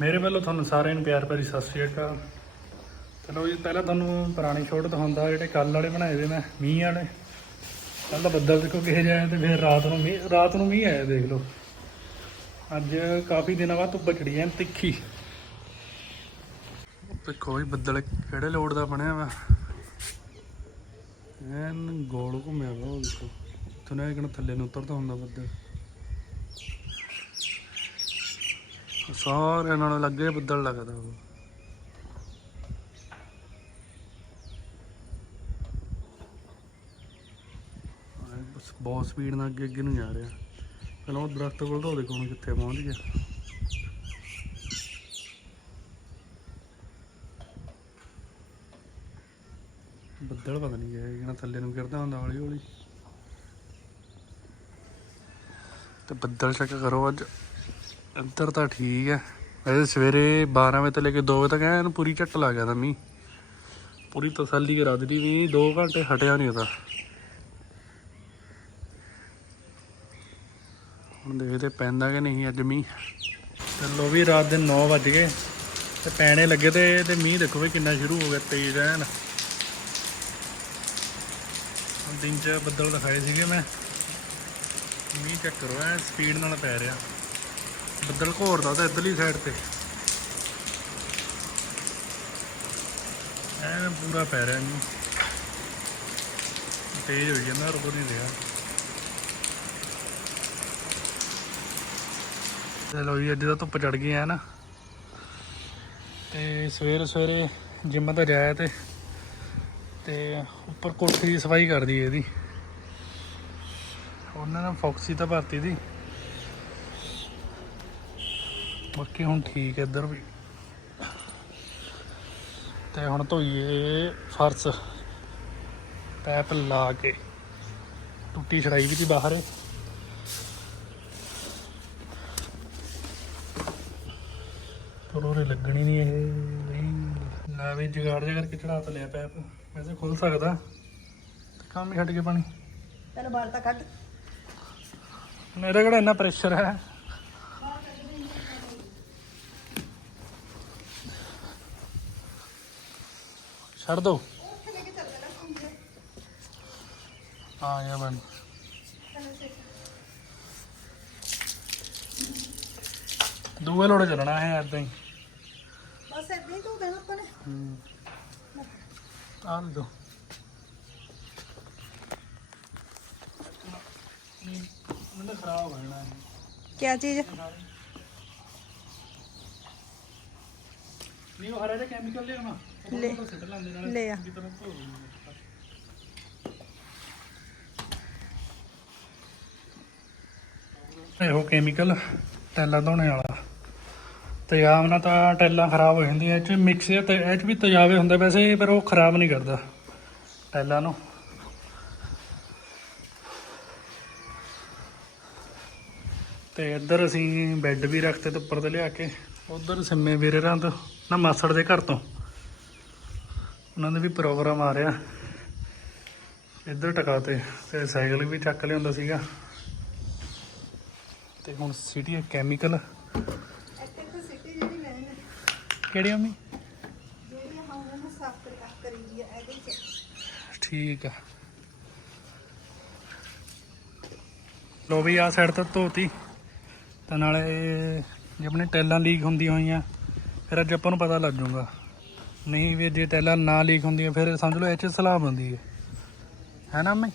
ਮੇਰੇ ਵੱਲੋਂ ਤੁਹਾਨੂੰ ਸਾਰਿਆਂ ਨੂੰ ਪਿਆਰ ਭਰੀ ਸਤਿ ਸ਼੍ਰੀ ਅਕਾਲ। ਚਲੋ ਜੀ, ਪਹਿਲਾਂ ਤੁਹਾਨੂੰ ਪੁਰਾਣੀ ਸ਼ੋਟ ਦਿਖਾਉਂਦਾ, ਜਿਹੜੇ ਕੱਲ ਵਾਲੇ ਬਣਾਏ ਵੇ ਮੈਂ, ਮੀਂਹ ਵਾਲੇ। ਕੱਲ ਤਾਂ ਬੱਦਲ ਦੇਖੋ ਕਿਹੇ ਜਾਏ ਤੇ ਫਿਰ ਰਾਤ ਨੂੰ ਮੀਂਹ, ਰਾਤ ਨੂੰ ਮੀਂਹ ਆਇਆ, ਦੇਖ ਲਓ। ਅੱਜ ਕਾਫੀ ਦਿਨਾਂ ਬਾਅਦ ਧੁੱਪ ਚੜੀ ਐ ਤਿੱਖੀ। ਦੇਖੋ ਵੀ ਬੱਦਲ ਕਿਹੜੇ ਲੋਡ ਦਾ ਬਣਿਆ ਵਾ। ਐਨ ਗੋਲ ਘੁੰਮਿਆ ਵਾ ਉਹ ਦੇਖੋ। ਇੱਥੋਂ ਨਾ ਥੱਲੇ ਨੂੰ ਉਤਰਦਾ ਹੁੰਦਾ ਬੱਦਲ। ਸਾਰਿਆਂ ਨਾਲ ਲੱਗੇ ਬੱਦਲ ਲੱਗਦਾ ਉਹ। ਬਸ ਬਹੁਤ ਸਪੀਡ ਨਾਲ ਅੱਗੇ ਅੱਗੇ ਨੂੰ ਜਾ ਰਿਹਾ। ਪਹਿਲਾਂ ਉਹ ਦਰਖਤ ਕੋਲ ਤਾਂ ਦੇਖੋ ਹੁਣ ਕਿੱਥੇ ਪਹੁੰਚ ਗਿਆ। ਬੱਦਲ ਪਤਾ ਨਹੀਂ ਹੈ ਇਹਨਾਂ ਥੱਲੇ ਨੂੰ ਗਿਰਦਾ ਹੁੰਦਾ ਹੌਲੀ ਹੌਲੀ। ਤੇ ਬੱਦਲ ਚੈੱਕ ਕਰੋ ਅੱਜ। ਇੱਧਰ ਤਾਂ ਠੀਕ ਹੈ। ਵੈਸੇ ਸਵੇਰੇ 12 ਵਜੇ ਤੋਂ ਲੈ ਕੇ 2 ਵਜੇ ਤੱਕ ਐਨ ਪੂਰੀ ਝੱਟ ਲੱਗ ਗਿਆ ਤਾਂ ਮੀਂਹ। ਪੂਰੀ ਤਸੱਲੀ ਕਰਾ ਦਿੱਤੀ ਵੀ 2 ਘੰਟੇ ਹਟਿਆ ਨਹੀਂ ਉਹਦਾ। ਹੁਣ ਦੇਖਦੇ ਪੈਂਦਾ ਕਿ ਨਹੀਂ ਅੱਜ ਮੀਂਹ। ਚਲੋ ਵੀ ਰਾਤ ਦੇ 9 ਵੱਜ ਗਏ। ਤੇ ਪੈਣੇ ਲੱਗੇ ਤੇ ਤੇ ਮੀਂਹ ਦੇਖੋ ਵੀ ਕਿੰਨਾ ਸ਼ੁਰੂ ਹੋ ਗਿਆ, ਤੇਜ਼ ਐਨ। ਦਿਨ ਚ ਬੱਦਲ ਦਿਖਾਏ ਸੀਗੇ ਮੈਂ। ਮੀਂਹ ਚੈੱਕ ਕਰੋ ਐ ਸਪੀਡ ਨਾਲ ਪੈ ਰਿਹਾ। ਬੱਦਲ ਘੋਰਦਾ ਤਾਂ ਇੱਧਰਲੀ ਸਾਈਡ ਤੇ। ਐ ਪੂਰਾ ਪੈ ਰਿਹਾ ਮੀਂਹ ਤੇਜ਼ ਹੋਈ ਜਾਂਦਾ, ਰੁਕ ਨਹੀਂ ਰਿਹਾ। ਚਲੋ ਜੀ, ਅੱਜ ਤਾਂ ਧੁੱਪ ਚੜ ਗਈ ਐ ਨਾ। ਤੇ ਸਵੇਰ ਸਵੇਰੇ ਜਿੰਮ ਤੋਂ ਜਾਇਆ ਤੇ ਤੇ ਉੱਪਰ ਕੋਠੀ ਦੀ ਸਫ਼ਾਈ ਕਰਦੀ ਇਹਦੀ। ਉਹਨਾਂ ਨੇ ਫੌਕਸੀ ਤਾਂ ਭਰਤੀ ਦੀ। ਬਾਕੀ ਹੁਣ ਠੀਕ ਹੈ ਇੱਧਰ ਵੀ। ਤੇ ਹੁਣ ਧੋਈਏ ਫਰਸ਼। ਪੈਪ ਲਾ ਕੇ ਟੁੱਟੀ ਛੜਾਈ ਵੀ ਤੀ ਬਾਹਰ। ਪਰ ਉਹਨੇ ਲੱਗਣੀ ਨਹੀਂ ਇਹ। ਨਹੀਂ ਲੈ ਵੀ ਜੁਗਾੜ ਜਿਹਾ ਕਰਕੇ ਚੜਾ ਤਾ ਲਿਆ ਪੈਪ। ਵੈਸੇ ਖੁੱਲ ਸਕਦਾ। ਤੇ ਕੰਮ ਹੀ ਛੱਡ ਕੇ ਪਾਣੀ। ਤੈਨੂੰ ਬਾਲ ਤਾਂ ਕੱਢ। ਮੇਰਾ ਕਿਹੜਾ ਇੰਨਾ ਪ੍ਰੈਸ਼ਰ ਹੈ? ਛੱਡ ਦੋ। ਆ ਗਿਆ ਬਣ ਦੂਏ ਲੋੜੇ ਚੱਲਣਾ ਹੈ ਏਦਾਂ ਹੀ। ਬਸ ਹੀ ਤੂੰ ਦੇਣਾ ਆਪਾਂ ਨੇ। ਹੂੰ। ਆ ਲੈ ਦੋ। ਮੈਨੂੰ ਖਰਾਬ ਹੋ ਜਾਣਾ ਹੈ ਕੀ ਚੀਜ਼? ਨਹੀਂ ਉਹ ਹਰਾ ਜਿਹਾ ਕੈਮੀਕਲ ਲਿਆਉਣਾ। ਲੈ। ਲੈ ਆ। ਇਹੋ ਕੈਮੀਕਲ ਟੈਲਾਂ ਧੋਣੇ ਵਾਲਾ ਤੇਜ਼ਾਬ ਨਾਲ ਤਾਂ ਟੈਲਾਂ ਖਰਾਬ ਹੋ ਜਾਂਦੀਆਂ, ਇਹ ਚ ਮਿਕਸ ਤੇ ਇਹ ਚ ਵੀ ਤੇਜ਼ਾਬੇ ਹੁੰਦਾ ਵੈਸੇ, ਪਰ ਉਹ ਖਰਾਬ ਨਹੀਂ ਕਰਦਾ ਟੈਲਾਂ ਨੂੰ ਤੇ ਇੱਧਰ ਅਸੀਂ ਬੈੱਡ ਵੀ ਰੱਖਤੇ ਤੇ ਉੱਪਰ ਤੇ ਲਿਆ ਕੇ, ਉਧਰ ਸਿੰਮੇ ਵੀਰੇ ਰਾਂ ਤੋਂ ਨਾ ਮਾਸੜ ਦੇ ਘਰ ਤੋਂ ਉਹਨਾਂ ਦੇ ਵੀ ਪ੍ਰੋਗਰਾਮ ਆ ਰਿਹਾ। ਇੱਧਰ ਟਿਕਾਤੇ ਤੇ ਸਾਈਕਲ ਵੀ ਚੱਕ ਲਿਆਉਂਦਾ ਸੀਗਾ। ਤੇ ਹੁਣ ਸਿਟੀ ਕੈਮੀਕਲ ਕਿਹੜੀ ਅੰਮੀ ਠੀਕ ਆ। ਲੋ ਵੀ ਆ ਸਾਈਡ ਤੋਂ ਧੋਤੀ। ਤੇ ਨਾਲੇ ਜੇ ਆਪਣੇ ਟੈਲਾਂ ਲੀਕ ਹੁੰਦੀਆਂ ਹੋਈਆਂ, ਫਿਰ ਅੱਜ ਆਪਾਂ ਨੂੰ ਪਤਾ ਲੱਗ ਜਾਊਗਾ। ਨਹੀਂ ਵੀ ਜੇ ਟੈਲਾਂ ਨਾ ਲੀਕ ਹੁੰਦੀਆਂ ਫਿਰ ਸਮਝ ਲਓ ਇਹ ਚ ਸਲਾਬ ਹੁੰਦੀ ਹੈ। ਹੈ ਨਾ ਮੈਂ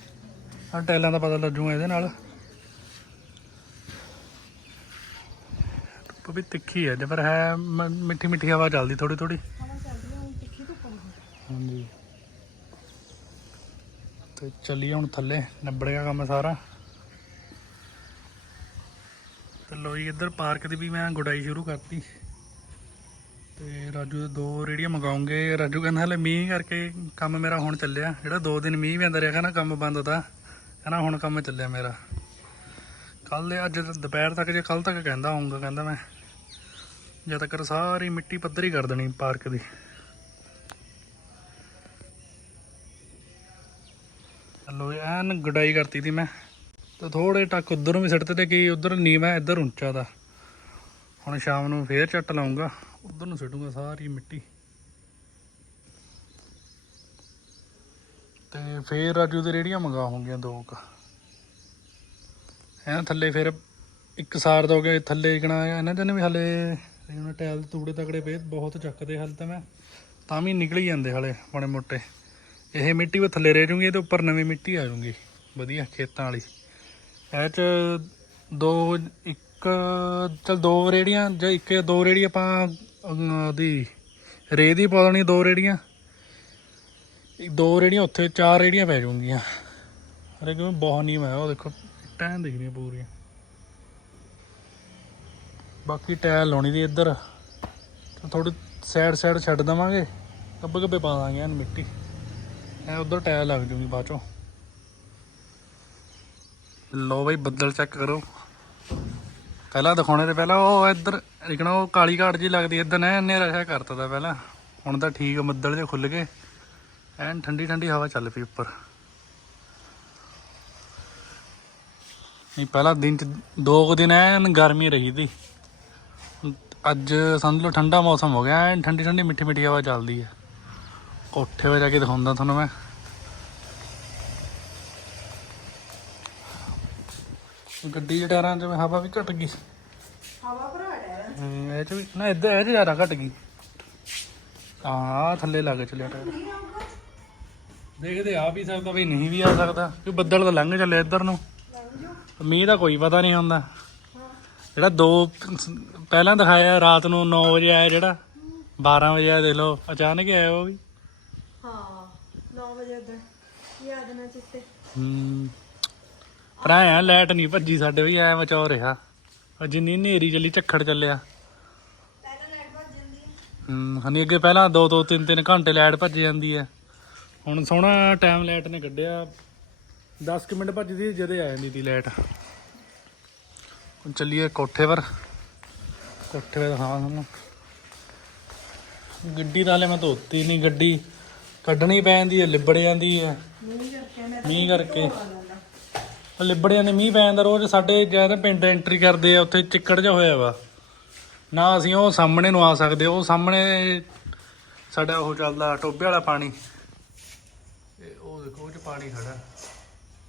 ਆ ਟੈਲਾਂ ਦਾ ਪਤਾ ਲੱਗ ਜਾਊਗਾ ਇਹਦੇ ਨਾਲ। ਧੁੱਪ ਵੀ ਤਿੱਖੀ ਹੈ ਪਰ ਹੈ ਮਿੱਠੀ ਮਿੱਠੀ ਹਵਾ ਚੱਲਦੀ ਥੋੜੀ ਥੋੜੀ ਹਾਂਜੀ। ਤੇ ਚੱਲੀਏ ਹੁਣ ਥੱਲੇ ਨਿਬੜ ਗਿਆ ਕੰਮ ਸਾਰਾ। ਤੇ ਲੋਈ ਇੱਧਰ ਪਾਰਕ ਦੀ ਵੀ ਮੈਂ ਗੁਡਾਈ ਸ਼ੁਰੂ ਕਰਤੀ। ਤੇ ਰਾਜੂ ਦੇ ਦੋ ਰੇੜੀਆਂ ਮੰਗਾਉਂਗੇ। ਰਾਜੂ ਕਹਿੰਦਾ ਹਲੇ ਮੀਂਹ ਕਰਕੇ ਕੰਮ ਮੇਰਾ ਹੁਣ ਚੱਲਿਆ। ਜਿਹੜਾ ਦੋ ਦਿਨ ਮੀਂਹ ਪੈਂਦਾ ਰਿਹਾ ਨਾ ਕੰਮ ਬੰਦ ਤਾਂ ਕਹਿੰਦਾ ਹੁਣ ਕੰਮ ਚੱਲਿਆ ਮੇਰਾ। ਕੱਲ ਦੇ ਅੱਜ ਦੁਪਹਿਰ ਤੱਕ ਜੇ ਕੱਲ ਤੱਕ ਕਹਿੰਦਾ ਆਉਂਗਾ ਕਹਿੰਦਾ ਮੈਂ। ਜਦ ਤੱਕ ਸਾਰੀ ਮਿੱਟੀ ਪੱਧਰੀ ਕਰ ਦੇਣੀ ਪਾਰਕ ਦੀ। ਲੋ ਐਨ ਗੁਡਾਈ ਕਰਤੀ ਤੀ ਮੈਂ। ਤੇ ਥੋੜੇ ਟੱਕ ਉਧਰੋਂ ਵੀ ਸਿੱਟਤੇ ਤੇ ਕਿ ਉਧਰ ਨੀਵਾਂ ਇੱਧਰ ਉੱਚਾ ਦਾ। ਹੁਣ ਸ਼ਾਮ ਨੂੰ ਫੇਰ ਚੱਟ ਲਾਉਂਗਾ ਉਧਰ ਨੂੰ ਸਿੱਟੂਗਾ ਸਾਰੀ ਮਿੱਟੀ। ਤੇ ਫੇਰ ਰਾਜੂ ਦੇ ਰੇੜੀਆਂ ਮੰਗਾਉਂਗੀਆਂ ਦੋ ਕ। ਇਹਨਾਂ ਥੱਲੇ ਫਿਰ ਇੱਕ ਸਾਰ ਤੋਂ ਹੋ ਗਿਆ ਥੱਲੇ ਇਕਣਾ ਇਹਨਾਂ ਦੇ ਨੇ ਵੀ ਹਲੇ ਇਹਨਾਂ ਟਾਇਲ ਤੂੜੇ ਤਕੜੇ ਪਏ, ਬਹੁਤ ਚੱਕਦੇ ਹਲ ਤਾਂ ਮੈਂ। ਤਾਂ ਵੀ ਨਿਕਲ ਹੀ ਜਾਂਦੇ ਹਲੇ ਬੜੇ ਮੋਟੇ। ਇਹ ਮਿੱਟੀ ਵੀ ਥੱਲੇ ਰਹਿ ਜੂਗੀ, ਇਹਦੇ ਉੱਪਰ ਨਵੀਂ ਮਿੱਟੀ ਆ ਜੂਗੀ। ਵਧੀਆ, ਖੇਤਾਂ ਵਾਲੀ। ਇਹ ਚ ਦੋ, ਇੱਕ ਚਲ ਦੋ ਰੇੜੀਆਂ, ਜਾਂ ਇੱਕ ਦੋ ਰੇੜੀ ਆਪਾਂ ਉਹਦੀ ਰੇ ਦੀ ਪਾ ਦੇਣੀ ਦੋ ਰੇੜੀਆਂ। ਦੋ ਰੇੜੀਆਂ, ਉੱਥੇ ਚਾਰ ਰੇੜੀਆਂ ਪੈ ਜਾਣਗੀਆਂ ਅਰੇ ਕਿਵੇਂ ਬਹੁਤ ਨੀਮ ਹੈ ਉਹ ਦੇਖੋ ਟੈਨ ਦਿਖ ਰਹੀਆਂ ਪੂਰੀਆਂ। ਬਾਕੀ ਟਾਇਲ ਲਾਉਣੀ ਦੀ ਇੱਧਰ। ਥੋੜੀ ਸਾਈਡ ਸਾਈਡ ਛੱਡ ਦਵਾਂਗੇ। ਗੱਬੇ ਗੱਬੇ ਪਾ ਦਾਂਗੇ ਇਹਨੂੰ ਮਿੱਟੀ। ਐ ਉਧਰ ਟਾਇਲ ਲੱਗ ਜੂਗੀ ਬਾਅਦ ਚੋਂ। ਲੋ ਬਈ, ਬੱਦਲ ਚੈੱਕ ਕਰੋ। ਪਹਿਲਾਂ ਦਿਖਾਉਣੇ ਤੇ ਪਹਿਲਾਂ ਉਹ ਇੱਧਰ ਲਿਖਣਾ ਉਹ ਕਾਲੀ ਘਾਟ ਜੀ ਲੱਗਦੀ ਇੱਧਰ ਨੇ ਹਨੇਰਾ ਜਿਹਾ ਕਰਤਾ ਤਾ ਪਹਿਲਾਂ। ਹੁਣ ਤਾਂ ਠੀਕ ਆ, ਬੱਦਲ ਜੇ ਖੁੱਲ ਗਏ। ਐਨ ਠੰਡੀ ਠੰਡੀ ਹਵਾ ਚੱਲ ਪਈ ਉੱਪਰ। ਨਹੀਂ ਪਹਿਲਾਂ ਦਿਨ ਚ ਦੋ ਕੁ ਦਿਨ ਐਨ ਗਰਮੀ ਰਹੀ ਤੀ ਅੱਜ ਸਮਝ ਲਓ ਠੰਡਾ ਮੌਸਮ ਹੋ ਗਿਆ ਐਨ ਠੰਡੀ ਠੰਡੀ ਮਿੱਠੀ ਮਿੱਠੀ ਹਵਾ ਚੱਲਦੀ ਹੈ ਕੋਠੇ 'ਤੇ ਜਾ ਕੇ ਦਿਖਾਉਂਦਾ ਤੁਹਾਨੂੰ ਮੈਂ। ਗੱਡੀ ਦੇ ਟਾਇਰਾਂ 'ਚ ਹਵਾ ਵੀ ਘਟ ਗਈ। ਹਵਾ ਭਰਾ ਹਮ, ਇਹ 'ਚ ਵੀ ਨਾ ਇੱਧਰ ਇਹ 'ਚ ਜ਼ਿਆਦਾ ਘਟ ਗਈ। ਹਾਂ ਥੱਲੇ ਲੱਗ ਚਲਿਆ ਟਾਇਰ। ਨਹੀਂ ਆਊਗਾ ਦੇਖਦੇ ਆ ਵੀ ਸਕਦਾ ਵੀ ਨਹੀਂ ਵੀ ਆ ਸਕਦਾ। ਕਿ ਬੱਦਲ ਤਾਂ ਲੰਘ ਚੱਲੇ ਇੱਧਰ ਨੂੰ। ਲੰਘ ਜਾਓ। ਮੀਂਹ ਦਾ ਕੋਈ ਪਤਾ ਨਹੀਂ ਹੁੰਦਾ। ਹਾਂ। ਜਿਹੜਾ ਦੋ ਪਹਿਲਾਂ ਦਿਖਾਇਆ ਰਾਤ ਨੂੰ 9 ਵਜੇ ਆਇਆ ਜਿਹੜਾ 12 ਵਜੇ ਆਇਆ ਦੇਖ ਲਓ ਅਚਾਨਕ ਹੀ ਆਇਆ ਉਹ ਵੀ। ਹਾਂ 9 ਵਜੇ ਉਧਰ। ਯਾਦ ਨਾ ਚਿੱਤੇ ਹੂੰ। ਪਰ ਐ ਲਾਈਟ ਨਹੀਂ ਭੱਜੀ ਸਾਡੇ ਵੀ ਐ ਮਚੋ ਰਿਹਾ। ਜਿੰਨੀ ਹਨੇਰੀ ਚੱਲੀ ਝੱਖੜ ਚੱਲਿਆ। ਪਹਿਲਾਂ ਲਾਈਟ ਭੱਜ ਜਾਂਦੀ ਹੈ ਹੂੰ ਹਨੀ ਅੱਗੇ ਪਹਿਲਾਂ 2 2 3 3 ਘੰਟੇ ਲਾਈਟ ਭੱਜ ਜਾਂਦੀ ਹੈ ਹੁਣ ਸੋਹਣਾ ਟਾਈਮ ਲਾਈਟ ਨੇ ਕੱਢਿਆ। 10 ਕੁ ਮਿੰਟ ਭੱਜਦੀ ਜਦੇ ਆ ਜਾਂਦੀ ਸੀ ਲਾਈਟ। ਹੁਣ ਚੱਲੀਏ ਕੋਠੇ ਪਰ ਕੋਠੇ 'ਤੇ ਦਿਖਾਵਾਂ ਤੁਹਾਨੂੰ। ਗੱਡੀ ਹਲੇ ਮੈਂ ਧੋਤੀ ਨਹੀਂ ਗੱਡੀ ਕੱਢਣੀ ਪੈ ਜਾਂਦੀ ਹੈ ਲਿਬੜ ਜਾਂਦੀ ਹੈ ਮੀਂਹ ਕਰਕੇ ਲਿਬੜ ਜਾਂਦੇ ਮੀਂਹ ਪੈ ਜਾਂਦਾ ਰੋਜ਼ ਸਾਡੇ ਜਦੋਂ ਪਿੰਡ ਐਂਟਰੀ ਕਰਦੇ ਆ, ਉੱਥੇ ਚਿੱਕੜ ਜਿਹਾ ਹੋਇਆ ਵਾ। ਨਾ ਅਸੀਂ ਉਹ ਸਾਹਮਣੇ ਨੂੰ ਆ ਸਕਦੇ, ਉਹ ਸਾਹਮਣੇ ਸਾਡਾ ਉਹ ਚੱਲਦਾ ਟੋਬੇ ਵਾਲਾ ਪਾਣੀ। ਇਹ ਉਹ ਦੇਖੋ, ਉਹ ਚ ਪਾਣੀ ਖੜਾ।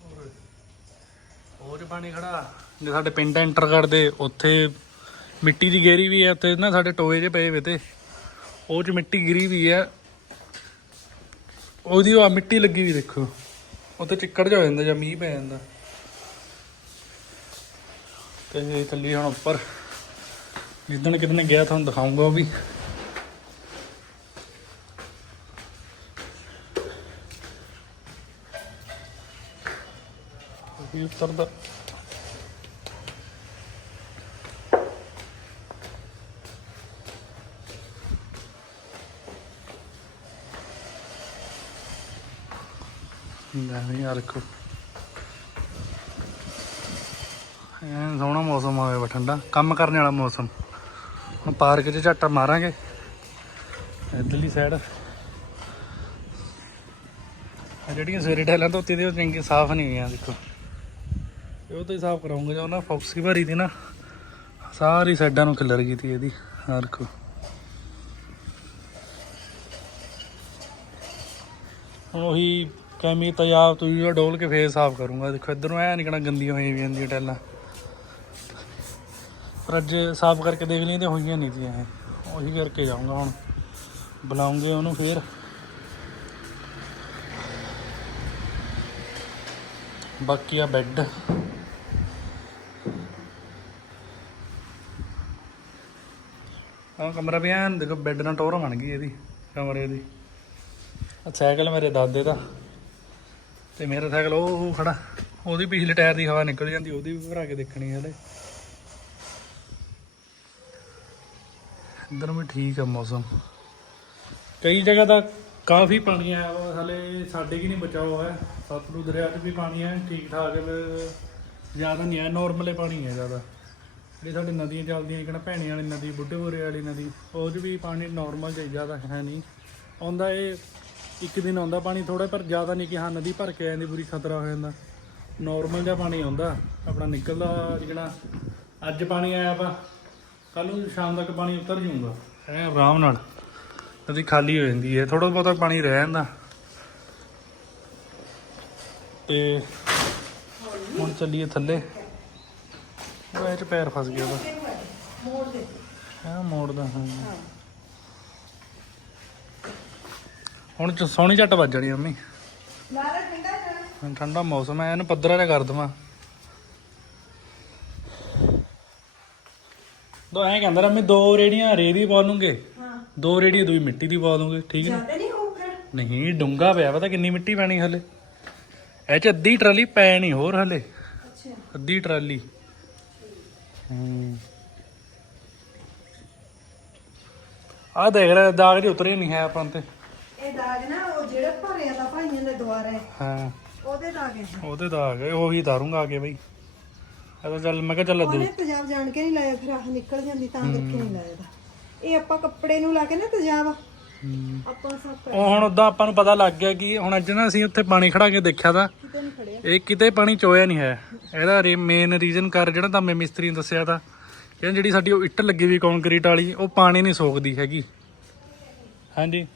ਉਹ ਉਹ ਚ ਪਾਣੀ ਖੜਾ। ਜੇ ਸਾਡੇ ਪਿੰਡ ਐਂਟਰ ਕਰਦੇ, ਉੱਥੇ ਮਿੱਟੀ ਦੀ ਗੇਰੀ ਵੀ ਹੈ ਉੱਥੇ ਨਾ ਸਾਡੇ ਟੋਏ ਜੇ ਪਏ ਵੇ ਤੇ। ਉਹ ਚ ਮਿੱਟੀ ਗਿਰੀ ਵੀ ਹੈ ਉਹਦੀ ਉਹ ਮਿੱਟੀ ਲੱਗੀ ਵੀ ਦੇਖੋ। ਉੱਥੇ ਚਿੱਕੜ ਜਿਹਾ ਹੋ ਜਾਂਦਾ, ਜਾਂ ਮੀਂਹ ਪੈ ਜਾਂਦਾ। ਤੇ ਚੱਲੀ ਹੁਣ ਉੱਪਰ, ਜਿੱਦਣ ਕਿਤਨੇ ਗਿਆ ਤੁਹਾਨੂੰ ਦਿਖਾਉਂਗਾ ਉਹ ਵੀ। ਇਹ ਉੱਤਰਦਾ। ਲੈ ਵੀ ਯਾਰ ਕੋ ਐਨ ਸੋਹਣਾ ਮੌਸਮ ਹੋਇਆ ਵਾ, ਠੰਡਾ। ਕੰਮ ਕਰਨ ਵਾਲਾ ਮੌਸਮ। ਹੁਣ ਪਾਰਕ 'ਚ ਝਾਟਾ ਮਾਰਾਂਗੇ। ਇਧਰਲੀ ਸਾਈਡ ਆ ਜਿਹੜੀਆਂ ਸਵੇਰੇ ਟੈਲਾਂ ਧੋਤੀ ਤੇ ਉਹ ਚੰਗੀ ਸਾਫ਼ ਨਹੀਂ ਹੋਈਆਂ, ਦੇਖੋ। ਉਹ ਤੋਂ ਹੀ ਸਾਫ਼ ਕਰਾਉਂਗਾ ਜਦੋਂ ਨਾ ਫੌਕਸ ਭਰੀ ਤੀ ਨਾ, ਸਾਰੀ ਸਾਈਡਾਂ ਨੂੰ ਖਿਲਰ ਗਈ ਤੀ ਇਹਦੀ। ਆਹ ਦੇਖੋ। ਹੁਣ ਉਹੀ ਕੈਮੀ ਤੇਜ਼ਾਬ, ਤੁਸੀਂ ਉਹ ਡੋਲ ਕੇ ਫੇਰ ਸਾਫ਼ ਕਰੂੰਗਾ। ਦੇਖੋ, ਇਧਰੋਂ ਐ ਨਿਕਣਾ ਗੰਦੀਆਂ ਹੋਈਆਂ ਵੀ ਜਾਂਦੀਆਂ ਟੈਲਾਂ ਪਰ ਅੱਜ ਸਾਫ਼ ਕਰਕੇ ਦੇਖ ਲਈਆਂ ਤੇ ਹੋਈਆਂ ਨਹੀਂ ਤੀਆਂ ਇਹ। ਉਹੀ ਕਰਕੇ ਜਾਊਂਗਾ ਹੁਣ। ਬੁਲਾਉਂਗੇ ਉਹਨੂੰ ਫੇਰ। ਬਾਕੀ ਆ ਬੈੱਡ। ਆ ਕਮਰਾ ਵੀ ਐਨ ਦੇਖੋ ਬੈੱਡ ਨਾਲ ਟੋਰ ਬਣ ਗਈ ਇਹਦੀ, ਕਮਰੇ ਦੀ। ਆ ਸਾਈਕਲ ਮੇਰੇ ਦਾਦੇ ਦਾ। ਤੇ ਮੇਰਾ ਸਾਈਕਲ ਉਹ ਖੜਾ, ਉਹਦੀ ਪਿਛਲੇ ਟਾਇਰ ਦੀ ਹਵਾ ਨਿਕਲ ਜਾਂਦੀ, ਉਹਦੀ ਵੀ ਭਰਾ ਕੇ ਦੇਖਣੀ ਹਲੇ ਇੱਧਰ ਵੀ ਠੀਕ ਆ ਮੌਸਮ। ਕਈ ਜਗ੍ਹਾ ਤਾਂ ਕਾਫੀ ਪਾਣੀ ਆਇਆ ਵਾ, ਹਲੇ ਸਾਡੇ ਕੀ ਨਹੀਂ ਬਚਾਓ ਹੈ ਸਤਲੁਜ ਦਰਿਆ 'ਚ ਵੀ ਪਾਣੀ ਹੈ ਠੀਕ ਠਾਕ ਜ਼ਿਆਦਾ ਨਹੀਂ ਹੈ ਨਾਰਮਲੇ ਪਾਣੀ ਹੈ ਜ਼ਿਆਦਾ। ਜਿਹੜੀ ਸਾਡੇ ਨਦੀਆਂ ਚੱਲਦੀਆਂ, ਇੱਕ ਨਾ ਭੈਣੀ ਵਾਲੀ ਨਦੀ, ਬੁੱਢੇ ਬੋਰੇ ਵਾਲੀ ਨਦੀ, ਉਹ 'ਚ ਵੀ ਪਾਣੀ ਨਾਰਮਲ ਜਿਹਾ ਜ਼ਿਆਦਾ ਹੈ ਨਹੀਂ। ਆਉਂਦਾ ਇਹ ਇੱਕ ਦਿਨ ਆਉਂਦਾ ਪਾਣੀ ਥੋੜਾ ਪਰ ਜ਼ਿਆਦਾ ਨਹੀਂ ਕਿ ਹਾਂ, ਨਦੀ ਭਰ ਕੇ ਆ ਜਾਂਦੀ, ਪੂਰੀ ਖਤਰਾ ਹੋ ਜਾਂਦਾ। ਨਾਰਮਲ ਜਿਹਾ ਪਾਣੀ ਆਉਂਦਾ, ਆਪਣਾ ਨਿਕਲਦਾ ਜਿਹੜਾ, ਅੱਜ ਪਾਣੀ ਆਇਆ ਵਾ। ਕੱਲ ਨੂੰ ਸ਼ਾਮ ਤੱਕ ਪਾਣੀ ਉਤਰ ਜਾਊਗਾ। ਐ ਆਰਾਮ ਨਾਲ। ਨਦੀ ਖਾਲੀ ਹੋ ਜਾਂਦੀ ਹੈ। ਥੋੜਾ ਬਹੁਤਾ ਪਾਣੀ ਰਹਿ ਜਾਂਦਾ। ਤੇ ਹੁਣ ਚੱਲੀਏ ਥੱਲੇ। ਉਹ ਚ ਪੈਰ ਫਸ ਗਿਆ ਉਹਦਾ। ਮੋੜ ਦੇ ਹਾਂ। ਮੋੜਦਾ ਹਾਂ ਹੁਣ ਚ ਸੋਹਣੀ ਝੱਟ ਵੱਜ ਜਾਣੀ ਮੰਮੀ। ਲਾਰਾ ਠੰਡਾ ਠੰਡਾ ਮੌਸਮ ਹੈ। ਇਹਨੂੰ ਪੱਧਰਾ ਜਿਹਾ ਕਰ ਦਵਾਂ। ਦੋ ਐਂ ਕਹਿੰਦਾ ਰਮੇ ਦੋ ਰੇੜੀਆਂ ਰੇ ਦੀ ਪਾ ਲੂੰਗੇ। ਹਾਂ। ਦੋ ਰੇੜੀਆਂ ਦੂਈ ਮਿੱਟੀ ਦੀ ਪਾ ਦੂੰਗੇ ਠੀਕ ਹੈ ਜ਼ਿਆਦਾ ਨਹੀਂ ਹੋਊ ਫਿਰ? ਨਹੀਂ ਡੂੰਗਾ ਪਿਆ ਪਤਾ ਕਿੰਨੀ ਮਿੱਟੀ ਪੈਣੀ ਹਲੇ? ਇਹ ਚ ਅੱਧੀ ਟਰਾਲੀ ਪੈ ਨਹੀਂ ਹੋਰ ਹਲੇ। ਅੱਛਾ। ਅੱਧੀ ਟਰਾਲੀ। ਹੂੰ। ਆ ਦੇਖ ਰਿਹਾ ਦਾਗ ਜੀ ਉਤਰੇ ਨਹੀਂ ਹੈ ਆਪਾਂ ਤੇ। ਇਹ ਦਾਗ ਨਾ ਉਹ ਜਿਹੜੇ ਭਰਿਆ ਦਾ ਭਾਈਆਂ ਦੇ ਦੁਆਰੇ ਹਾਂ ਉਹਦੇ ਦਾਗ ਹੈ। ਉਹਦੇ ਦਾਗ ਹੈ ਉਹੀ ਤਾਰੂੰਗਾ ਆ ਕੇ ਬਈ। ਤਾਂ ਚੱਲ ਮੈਂ ਕਿਹਾ ਚੱਲ ਦੂ ਉਹਨੇ ਤੇਜ਼ਾਬ ਜਾਣ ਕੇ ਨਹੀਂ ਲਾਇਆ ਫਿਰ ਆਹ ਨਿਕਲ ਜਾਂਦੀ ਤਾਂ ਕਰਕੇ ਨਹੀਂ ਲਾਇਆ ਇਹ ਆਪਾਂ ਕੱਪੜੇ ਨੂੰ ਲਾ ਕੇ ਨਾ ਤੇਜ਼ਾਬ ਆਪਾਂ ਸਭ ਕਰ- ਉਹ ਹੁਣ ਉਦਾਂ ਆਪਾਂ ਨੂੰ ਪਤਾ ਲੱਗ ਗਿਆ ਕਿ ਹੁਣ ਅੱਜ ਨਾ ਅਸੀਂ ਉੱਥੇ ਪਾਣੀ ਖੜਾ ਕੇ ਦੇਖਿਆ ਤਾਂ ਕਿਤੇ ਨਹੀਂ ਖੜਿਆ ਇਹ ਕਿਤੇ ਪਾਣੀ ਚੋਇਆ ਨਹੀਂ ਹੈ। ਇਹਦਾ ਮੇਨ ਰੀਜ਼ਨ ਕਰ ਜਿਹੜਾ ਤਾਂ ਮੈਂ ਮਿਸਤਰੀ ਨੇ ਦੱਸਿਆ ਤਾਂ ਕਿ ਜਿਹੜੀ ਸਾਡੀ ਉਹ ਇੱਟ ਲੱਗੀ ਵੀ ਕੰਕਰੀਟ ਵਾਲੀ ਉਹ ਪਾਣੀ ਨਹੀਂ ਸੋਖਦੀ ਹੈਗੀ। ਹਾਂਜੀ।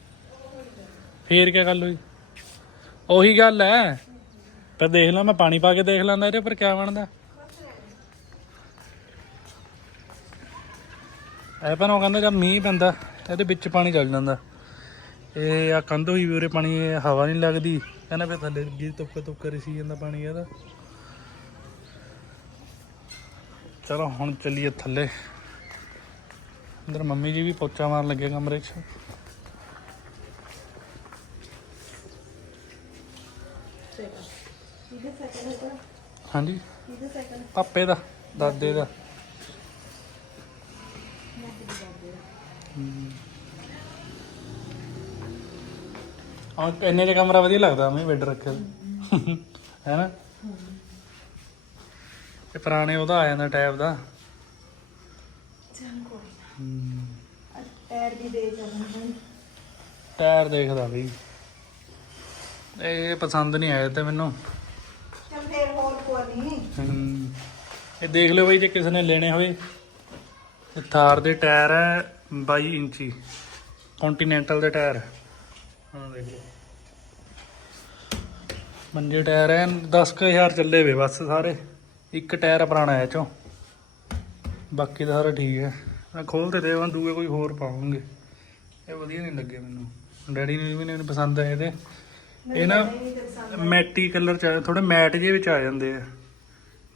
ਫੇਰ ਕੀ ਗੱਲ ਹੋਈ? ਉਹੀ ਗੱਲ ਹੈ। ਪਰ ਦੇਖ ਲਾ ਮੈਂ ਪਾਣੀ ਪਾ ਕੇ ਦੇਖ ਲੈਂਦਾ ਇਹਦੇ ਪਰ ਕਿਆ ਬਣਦਾ। ਇਹ ਪਰ ਉਹ ਕਹਿੰਦਾ ਜਦ ਮੀਂਹ ਪੈਂਦਾ ਇਹਦੇ ਵਿੱਚ ਪਾਣੀ ਚੱਲ ਜਾਂਦਾ। ਇਹ ਆ ਕੰਧ ਹੋਈ ਵੀ ਉਰੇ ਪਾਣੀ ਹਵਾ ਨਹੀਂ ਲੱਗਦੀ। ਕਹਿੰਦਾ ਫਿਰ ਥੱਲੇ ਗਿਰ ਤੁੱਕ ਤੁੱਕ ਰਸੀ ਜਾਂਦਾ ਪਾਣੀ ਇਹਦਾ। ਚਲੋ ਹੁਣ ਚੱਲੀਏ ਥੱਲੇ। ਅੰਦਰ ਮੰਮੀ ਜੀ ਵੀ ਪੋਚਾ ਮਾਰਨ ਲੱਗੇ ਕਮਰੇ 'ਚ। ਹਾਂਜੀ। ਪਾਪੇ ਦਾ ਦਾਦੇ ਦਾ। ਹਾਂ। ਇੰਨੇ ਚ ਕਮਰਾ ਵਧੀਆ ਲੱਗਦਾ ਮੈਂ ਬੈੱਡ ਰੱਖਿਆ। ਹੈ ਨਾ? ਇਹ ਪੁਰਾਣੇ ਉਹਦਾ ਆ ਜਾਂਦਾ ਟੈਬ ਦਾ। ਚੱਲ ਕੋਈ ਹਮ, ਨਾ ਟਾਇਰ ਵੀ ਦੇ ਜਾਂਦੇ ਟਾਇਰ ਦੇਖਦਾ ਬਈ ਇਹ ਪਸੰਦ ਨਹੀਂ ਆਇਆ ਤੇ ਮੈਨੂੰ। ਚੱਲ ਫੇਰ ਹੋਰ ਕੋਈ ਨਹੀਂ। ਇਹ ਦੇਖ ਲਿਓ ਬਈ ਜੇ ਕਿਸੇ ਨੇ ਲੈਣੇ ਹੋਵੇ ਇਹ ਥਾਰ ਦੇ ਟਾਇਰ ਹੈ 22 ਇੰਚੀ। ਕੰਟੀਨੈਂਟਲ ਦੇ ਟਾਇਰ। ਹਾਂ ਦੇਖ ਲਓ। ਮੰਜੇ ਟਾਇਰ ਹੈ 10000 ਚੱਲੇ ਵੇ ਬਸ ਸਾਰੇ। ਇੱਕ ਟਾਇਰ ਪੁਰਾਣਾ ਹੈ ਚੋਂ। ਬਾਕੀ ਤਾਂ ਸਾਰਾ ਠੀਕ ਹੈ। ਮੈਂ ਖੋਲ ਤੇ ਦੇਵਾਂ ਦੂਏ ਕੋਈ ਹੋਰ ਪਾਵਾਂਗੇ। ਇਹ ਵਧੀਆ ਨਹੀਂ ਲੱਗੇ ਮੈਨੂੰ। ਡੈਡੀ ਨੂੰ ਵੀ ਨਹੀਂ ਪਸੰਦ ਆਏ ਤੇ ਇਹ ਨਾ ਮੈਟੀ ਕਲਰ ਚ ਥੋੜੇ ਮੈਟ ਜਿਹੇ ਵਿੱਚ ਆ ਜਾਂਦੇ ਆ।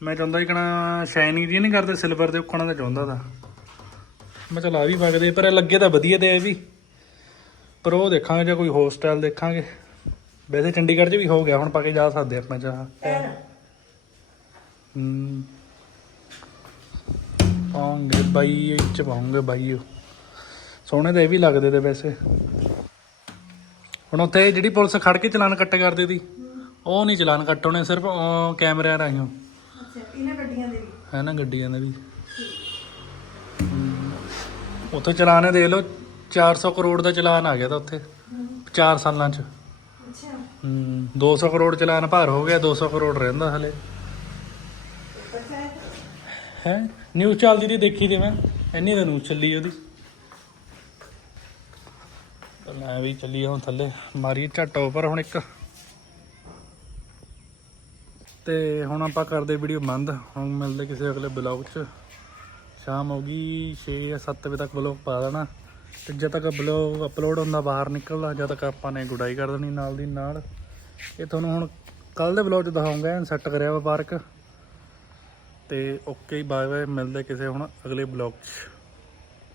ਮੈਂ ਚਾਹੁੰਦਾ ਕਿ ਨਾ ਸ਼ਾਈਨਿੰਗ ਜੀ ਨਹੀਂ ਕਰਦੇ, ਸਿਲਵਰ ਦੇ ਉੱਕਣਾ ਤਾਂ ਚਾਹੁੰਦਾ ਦਾ ਮੈਂ ਚਲ ਆ ਵੀ ਵਗਦੇ ਪਰ ਇਹ ਲੱਗੇ ਤਾਂ ਵਧੀਆ ਤੇ ਇਹ ਵੀ। ਪਰ ਉਹ ਦੇਖਾਂਗੇ ਜੇ ਕੋਈ ਹੋਸਟਲ ਦੇਖਾਂਗੇ। ਵੈਸੇ ਚੰਡੀਗੜ੍ਹ 'ਚ ਵੀ ਹੋ ਗਿਆ ਹੁਣ ਪਾ ਕੇ ਜਾ ਸਕਦੇ ਆਪਾਂ ਚਾਹ ਹੂੰ। ਪਾਉਂਗੇ ਬਾਈ ਇੰਚ ਪਾਉਂਗੇ ਬਾਈ ਸੋਹਣੇ ਤਾਂ ਇਹ ਵੀ ਲੱਗਦੇ ਤੇ ਵੈਸੇ। ਹੁਣ ਉੱਥੇ ਜਿਹੜੀ ਪੁਲਿਸ ਖੜ ਕੇ ਚਲਾਨ ਕੱਟ ਕਰਦੇ ਦੀ ਉਹ ਨਹੀਂ ਚਲਾਨ ਕੱਟ ਹੋਣੇ ਸਿਰਫ ਕੈਮਰਿਆਂ ਰਾਹੀਂ। ਅੱਛਾ ਇਹਨਾਂ ਗੱਡੀਆਂ ਦੇ ਵੀ। ਹੈ ਨਾ ਗੱਡੀਆਂ ਦੇ ਵੀ। ਉੱਥੇ ਚਲਾਨ ਦੇਖ ਲਓ 400 ਕਰੋੜ ਦਾ ਚਲਾਨ ਆ ਗਿਆ ਤਾਂ ਉੱਥੇ 4 ਸਾਲਾਂ 'ਚ। ਅੱਛਾ। ਹਮ, 200 ਕਰੋੜ ਚਲਾਨ ਭਾਰ ਹੋ ਗਿਆ 200 ਕਰੋੜ ਰਹਿੰਦਾ ਹਲੇ। ਹੈ? ਹੈ ਨਿਊਜ਼ ਚੱਲਦੀ ਦੀ ਦੇਖੀ ਤੇ ਮੈਂ। ਇੰਨੀ ਤਾਂ ਨਿਊਜ਼ ਚੱਲੀ ਉਹਦੀ। ਤਾਂ ਮੈਂ ਵੀ ਚੱਲੀ ਹੁਣ ਥੱਲੇ ਮਾਰੀ ਝੱਟ ਉੱਪਰ ਹੁਣ ਇੱਕ। ਤੇ ਹੁਣ ਆਪਾਂ ਕਰਦੇ ਵੀਡੀਓ ਬੰਦ ਹੁਣ ਮਿਲਦੇ ਕਿਸੇ ਅਗਲੇ ਬਲੌਗ 'ਚ। ਸ਼ਾਮ ਹੋ ਗਈ 6 ਜਾਂ 7 ਵਜੇ ਤੱਕ ਬਲੌਗ ਪਾ ਦੇਣਾ। ਤੇ ਜਦ ਤੱਕ ਬਲੌਗ ਅਪਲੋਡ ਹੁੰਦਾ, ਬਾਹਰ ਨਿਕਲਦਾ, ਜਦ ਤੱਕ ਆਪਾਂ ਨੇ ਗੁਡਾਈ ਕਰ ਦੇਣੀ ਨਾਲ ਦੀ ਨਾਲ। ਇਹ ਤੁਹਾਨੂੰ ਹੁਣ ਕੱਲ ਦੇ ਬਲੌਗ 'ਚ ਦਿਖਾਉਂਗਾ ਸੈੱਟ ਕਰਿਆ ਵਾ ਪਾਰਕ। ਤੇ ਓਕੇ ਬਾਏ ਬਾਏ ਮਿਲਦੇ ਕਿਸੇ ਹੁਣ ਅਗਲੇ ਬਲੌਗ 'ਚ।